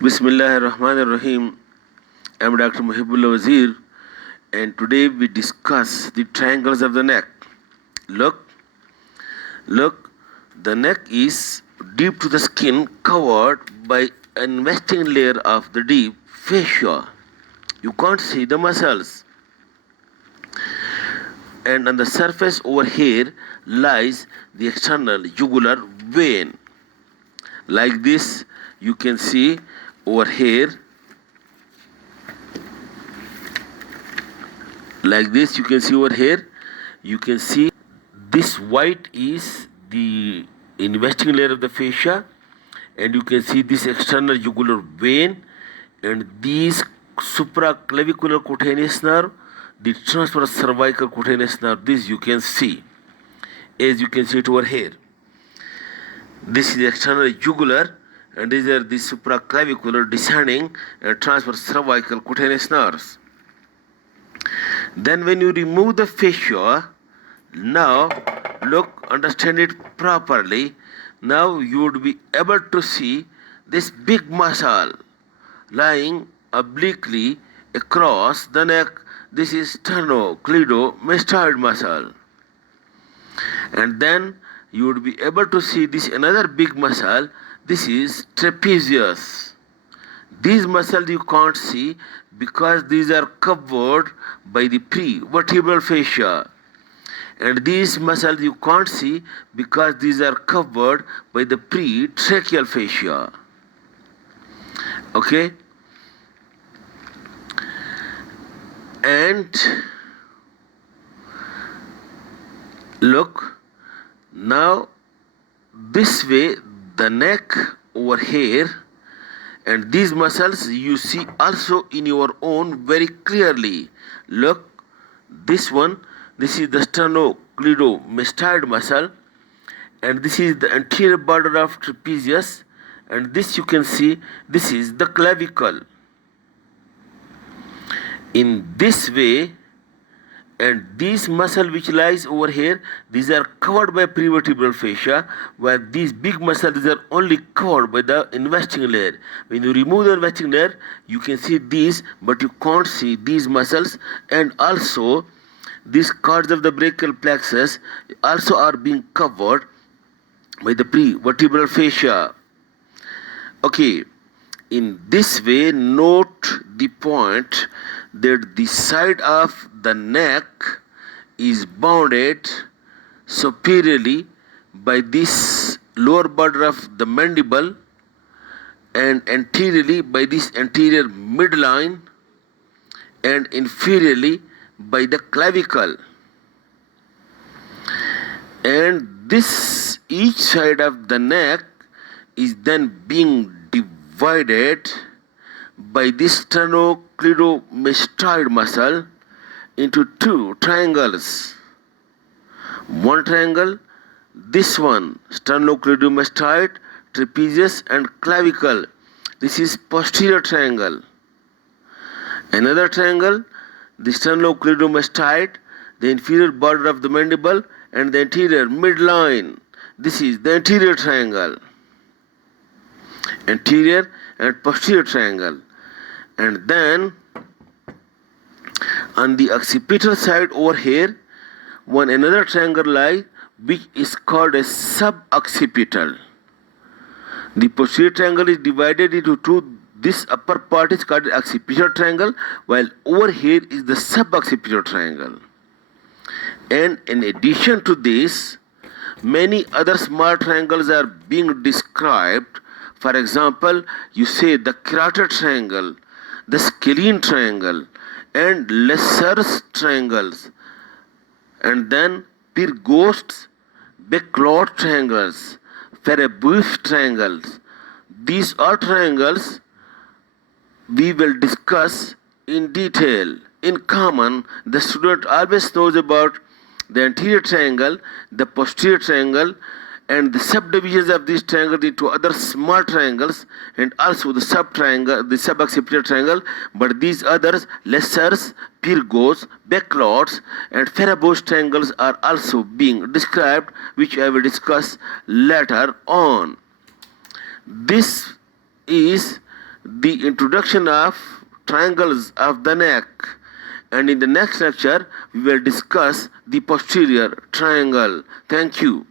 Bismillahirrahmanirrahim. I am Dr. Mohibullah Wazir, and today we discuss the triangles of the neck. Look, the neck is deep to the skin, covered by an investing layer of the deep fascia. You can't see the muscles. And on the surface over here lies the external jugular vein. Like this, you can see over here. Like this, you can see over here. You can see this white is the investing layer of the fascia, and you can see this external jugular vein, and these supraclavicular cutaneous nerve, the transverse cervical cutaneous nerve. This you can see, as you can see it over here. This is the external jugular, and these are the supraclavicular descending and transverse cervical cutaneous nerves. Then when you remove the fascia, now look, understand it properly. Now you would be able to see this big muscle lying obliquely across the neck. This is sternocleidomastoid muscle. And then you would be able to see this another big muscle. This is trapezius. These muscles you can't see because these are covered by the prevertebral fascia. And these muscles you can't see because these are covered by the pretracheal fascia. Okay? And look, now this way the neck over here, and these muscles you see also in your own very clearly. Look, this one, this is the sternocleidomastoid muscle, and this is the anterior border of trapezius, and this you can see, this is the clavicle. In this way, and these muscle which lies over here, these are covered by prevertebral fascia, where these big muscles, these are only covered by the investing layer. When you remove the investing layer, you can see these, but you can't see these muscles. And also these cords of the brachial plexus also are being covered by the prevertebral fascia. Okay, in this way, note the point that the side of the neck is bounded superiorly by this lower border of the mandible, and anteriorly by this anterior midline, and inferiorly by the clavicle. And this each side of the neck is then being divided by this sternocleidomastoid muscle into two triangles. One triangle, this one, sternocleidomastoid, trapezius and clavicle. This is posterior triangle. Another triangle, the sternocleidomastoid, the inferior border of the mandible and the anterior midline. This is the anterior triangle. Anterior and posterior triangle. And then on the occipital side over here, one another triangle lies, which is called a suboccipital. The posterior triangle is divided into two. This upper part is called occipital triangle, while over here is the suboccipital triangle. And in addition to this, many other small triangles are being described. For example, you say the carotid triangle, the scalene triangle, and lesser triangles, and then Pyrgost's backlot triangles, Farabush triangles. These are triangles we will discuss in detail. In common, the student always knows about the anterior triangle, the posterior triangle, and the subdivisions of these triangles into other small triangles, and also the subtriangle, the suboccipital triangle. But these others, lessers, Pyrgos, backlots, and Farabush triangles are also being described, which I will discuss later on. This is the introduction of triangles of the neck, and in the next lecture we will discuss the posterior triangle. Thank you.